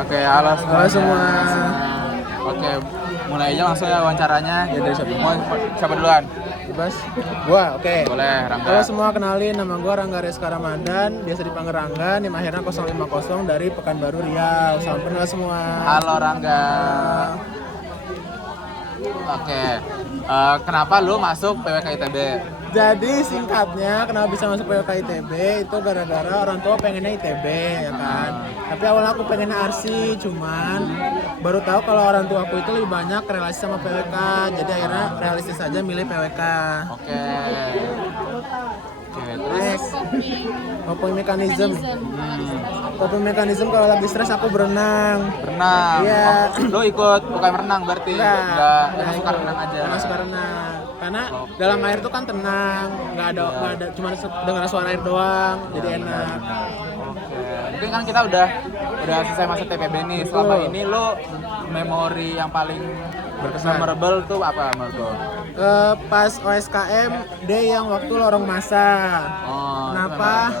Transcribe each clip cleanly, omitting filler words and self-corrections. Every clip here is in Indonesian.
Oke, halo Halo semua. Oke, mulai aja langsung ya wawancaranya. Ya dari siapa? Mau siapa duluan? Bebas. Gua, oke. Boleh, Rangga. Halo semua, kenalin nama gua Rangga Rizka Ramadan, biasa dipanggil Rangga, NIM akhirnya 050 dari Pekanbaru Riau. Salam kenal semua. Halo Rangga. Oke, kenapa lu masuk PWK ITB? Jadi singkatnya kenapa bisa masuk PWK ITB itu gara-gara orang tua pengennya ITB ya kan. Tapi awalnya aku pengennya ARSI, cuman baru tahu kalau orang tua aku itu lebih banyak relasi sama PWK. Jadi akhirnya realistis saja milih PWK. Oke. Oke, terus Next, coping mechanism. Coping mechanism kalau lagi stres aku berenang. renang. Iya. Oh, lu ikut UKM renang berarti? Enggak suka renang aja. Enggak suka renang. Karena dalam air itu kan tenang, nggak ada cuma dengar suara air doang, jadi enak. Oke. Mungkin kan kita udah selesai masa TPB nih. Selama ini lu memori yang paling Berkesan. memorable tuh apa menurut lo? Pas OSKM day yang waktu lorong masa. Oh, Kenapa?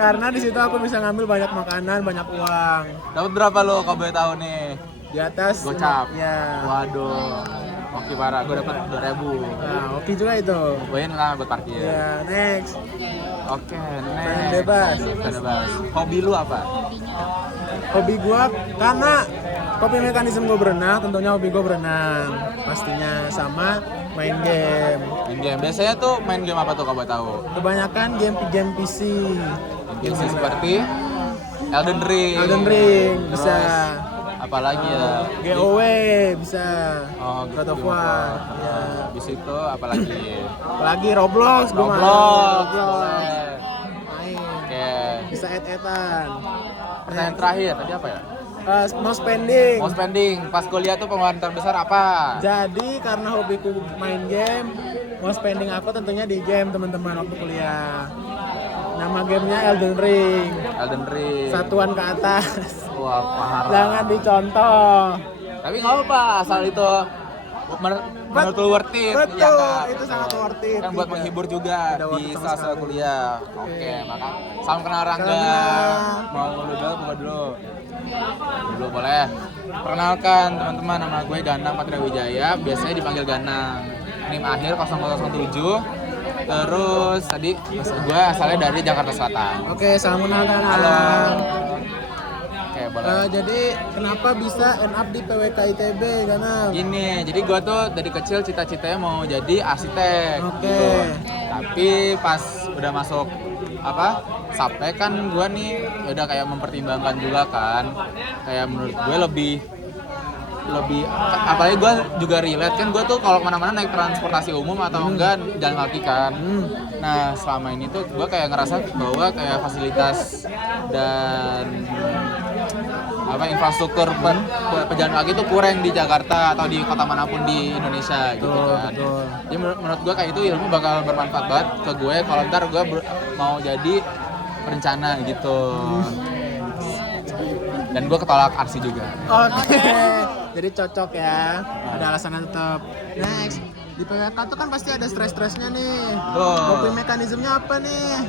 Karena di situ aku bisa ngambil banyak makanan, banyak uang. Dapat berapa lo kalau boleh tahu nih? Di atas Gocap. ya. Waduh. Oke parah, gue dapat 2.000. Nah, oke juga itu. Buain lah buat parkir. Ya, next. Oke, Pengen next. bebas. Pengen bebas. Hobi lu apa? Hobi gua karena coping mekanisme gua berenang, tentunya hobi gua berenang pastinya, sama main game. Main game. Biasanya tuh main game apa tuh kalau boleh tahu? Kebanyakan game PC. Game seperti Elden Ring. Elden Ring bisa. Terus, apalagi ya? GOW bisa. Oh, God of Game War. Ya. Di situ apalagi? Apalagi Roblox gua main. Roblox. Roblox. Boleh. Main. Oke. Bisa add-addan. Pertanyaan terakhir tadi apa ya? Mau spending. Mau spending pas kuliah tuh pengeluaran terbesar apa? Jadi karena hobiku main game, mau spending aku tentunya di game teman-teman waktu kuliah. Nama gamenya Elden Ring. Elden Ring. Satuan ke atas. Wah, parah. Jangan dicontoh. Tapi nggak apa asal itu menurut lu worth it. Betul, ya kan? itu sangat worth it. Kan buat juga. menghibur juga Tidak worth di it sama sasa sekali. kuliah. Oke, maka salam kenal Rangga. Salam kenal. Mau lu dulu, mau dulu. Dulu boleh. Perkenalkan teman-teman, nama gue Ganang Patria Wijaya, biasanya dipanggil Ganang. NIM akhir 0007. Terus tadi gue asalnya dari Jakarta Selatan. Oke, salam kenal Ganang. Halo. Oke, boleh. Jadi kenapa bisa end up di PWK ITB Ganang? Gini, jadi gue tuh dari kecil cita-citanya mau jadi arsitek. Oke. Gitu. Tapi pas udah masuk Sapek kan gue nih ya udah kayak mempertimbangkan juga kan. Kayak menurut gue lebih apalagi gue juga relate kan, gue tuh kalau kemana-mana naik transportasi umum atau enggak jalan kaki kan. Nah selama ini tuh gue kayak ngerasa bahwa kayak fasilitas dan infrastruktur pejalan kaki itu kurang di Jakarta atau di kota manapun di Indonesia gitu kan. Betul. Jadi menurut gue kayak itu ilmu bakal bermanfaat banget ke gue kalau ntar gue mau jadi perencana gitu. Dan gue ketolak arsi juga. Oke. Jadi cocok ya. Ada alasannya tetap. Next. Di PWK tuh kan pasti ada stres-stresnya nih. Tuh. Coping mekanismenya apa nih?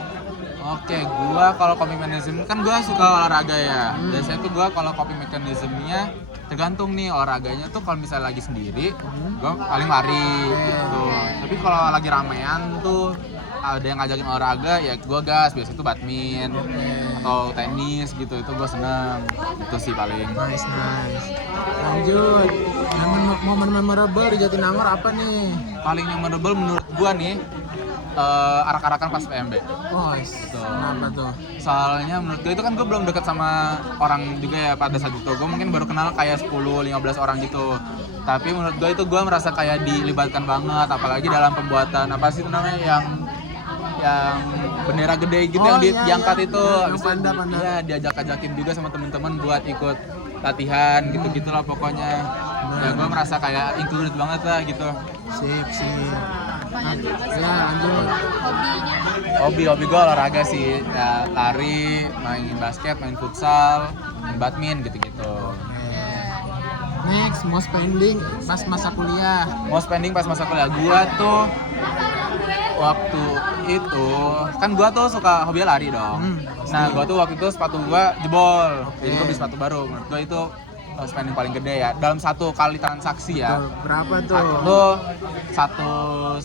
Oke, gua kalau coping mechanism kan gua suka olahraga ya. Biasanya tuh gua kalau coping mechanismnya tergantung nih olahraganya tuh, kalau misalnya lagi sendiri, gua paling lari gitu. Tapi kalau lagi ramean tuh ada yang ngajakin olahraga ya gua gas, biasanya tuh badminton atau tenis gitu, itu gua seneng. Itu sih paling. Nice. Lanjut. Momen memorable di Jatinangor apa nih? Paling memorable menurut gua nih arak-arakan pas PMB. Oh, Betul. kenapa tuh? Soalnya menurut gue itu kan gue belum deket sama orang juga ya pada saat itu. Gue mungkin baru kenal kayak 10-15 orang gitu. Tapi menurut gue itu gue merasa kayak dilibatkan banget, apalagi dalam pembuatan apa sih itu namanya yang bendera gede gitu, yang diangkat itu. Yang panda. Iya, diajak-ajakin juga sama temen-temen buat ikut latihan gitu-gitulah pokoknya. Ya gue merasa kayak included banget lah gitu. Sip. Ya, lanjut. Hobi gue olahraga sih, ya, lari, main basket, main futsal, main badminton gitu-gitu. Next, mau spending pas masa kuliah. Mau spending pas masa kuliah, gue tuh waktu itu kan gua tuh suka hobi lari dong. Nah gua tuh waktu itu sepatu gua jebol, jadi gua beli sepatu baru. Menurut gua itu spending paling gede ya dalam satu kali transaksi ya. Tuh, berapa tuh? Itu 1,5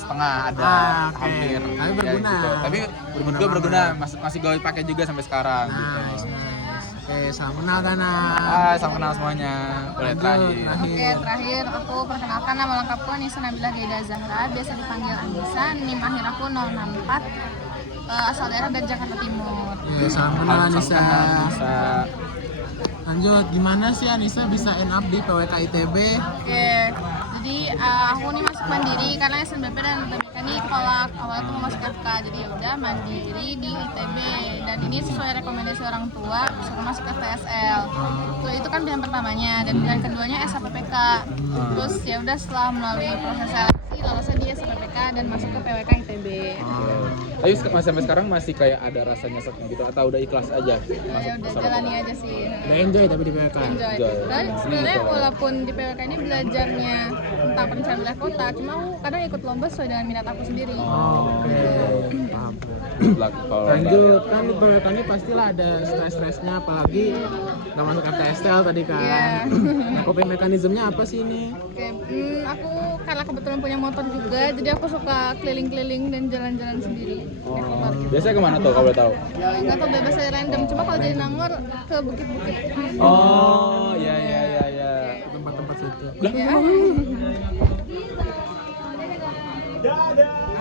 ada oke. hampir. Tapi berguna. Gitu. Tapi menurut gua berguna, masih gue pakai juga sampai sekarang. Nice, Gitu. nice. Oke, salam kenal Tana. Salam kenal semuanya. Boleh Lanjut, terakhir. Oke, terakhir aku perkenalkan nama lengkapku Anissa Nabila Gaida Zahra, biasa dipanggil Anissa, NIM akhir aku 064, asal daerah dari Jakarta Timur. Oke, salam kenal Anissa. Bisa. Lanjut, gimana sih Anissa bisa end up di PWK ITB? Oke, jadi aku nih masuk mandiri karena SNBP dan UTBK nih tolak awal tuh mau masuk FK, jadi ya udah mandiri di ITB dan ini sesuai rekomendasi orang tua suruh masuk FTSL. Itu kan pilihan pertamanya dan pilihan keduanya SAPPK. Terus ya udah setelah melalui proses seleksi lolos di SAPPK dan masuk ke PWK ITB. Tapi sampai sekarang masih kayak ada rasa nyesek gitu atau udah ikhlas aja? Ya udah jalani aja sih. Udah enjoy tapi di PWK? Enjoy. Dan sebenarnya walaupun di PWK ini belajarnya tentang perencanaan wilayah kota, cuma aku kadang ikut lomba sesuai dengan minat aku sendiri. Oke, paham. Kalau Lanjut, kan di PWK ini pastilah ada stres-stresnya, apalagi nggak masuk FTSL tadi kan. Iya. Nah, coping mekanismenya apa sih ini? Oke, aku karena kebetulan punya motor juga, jadi aku suka keliling-keliling dan jalan-jalan sendiri. Kayak keluar gitu. biasanya kemana tuh kalau boleh tahu? Nggak tau, bebas aja random. Cuma kalau jadi Nangor ke bukit-bukit. Oh, iya. Tempat-tempat situ. Ya.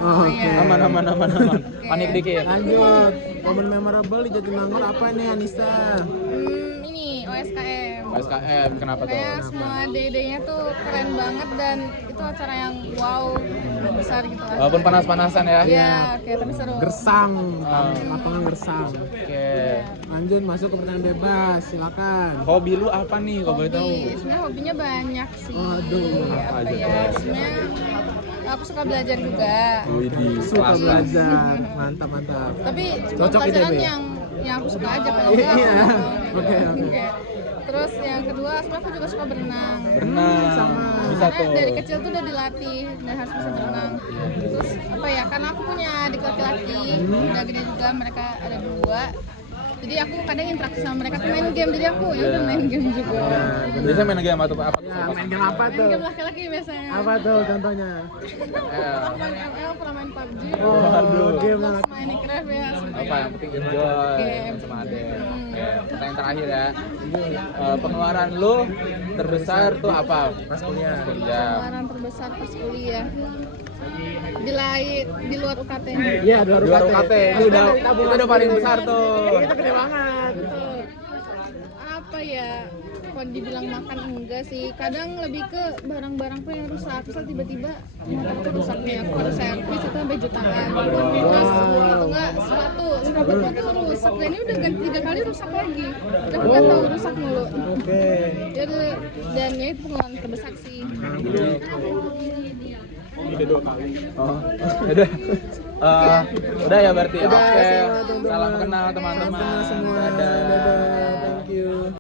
Oh, oke. Aman. Panik dikit. Lanjut, momen memorable di Jatinangor apa nih Anissa? Ini OSKM. SKM, kenapa tuh? Kayak semua day-day-nya tuh keren banget dan itu acara yang wow, besar gitu lah. Walaupun panas-panasan ya. Iya, oke, tapi seru. Gersang, lapangan gersang. Oke. Lanjut masuk ke pertanyaan bebas, silakan. Hobi lu apa nih kalau boleh tahu? Sebenarnya hobinya banyak sih. Waduh, apa aja ya? tuh? Sebenarnya aku suka belajar juga. Widih, Suka kelas. belajar, mantap. Tapi cuma Cocok pelajaran ITB. yang aku suka aja kalau enggak. Iya. aku nggak mau Oke. Oke. Terus yang kedua, sebenarnya aku juga suka berenang. Berenang. Sama. Bisa Karena tuh. dari kecil tuh udah dilatih dan harus bisa berenang. Terus apa ya? Karena aku punya adik laki-laki, udah gede juga, mereka ada 2. Jadi aku kadang interaksi sama mereka tuh main game, jadi aku ya udah main game juga. Biasanya main game apa tuh? Apa? Ya, main game apa Main tuh? game laki-laki biasanya. Apa tuh contohnya? Pernah main ML, pernah main PUBG. Waduh, game Terus laki. main Minecraft ya. Apa yang penting enjoy Game. sama adek. Oke, pertanyaan terakhir ya. Pengeluaran lu terbesar tuh apa? Pas kuliah. Pengeluaran terbesar pas kuliah. Di luar UKT. Iya, Di luar UKT. Itu udah paling besar tuh. Itu gede banget. Betul. Apa ya? Kalau dibilang makan enggak sih, kadang lebih ke barang-barangku yang rusak. Misal tiba-tiba motorku rusak nih, aku harus servis itu sampai jutaan. Terus atau enggak sepatu tuh rusak dan ini udah ganti 3 kali rusak lagi. Dan aku nggak tahu rusak mulu. Oke. Jadi dan ya itu pengeluaran terbesar sih. Oh, udah. Udah ya berarti. Udah, Oke. semua teman-teman. Salam kenal teman-teman. Salam kenal semua. Dadah. Dadah. Thank you.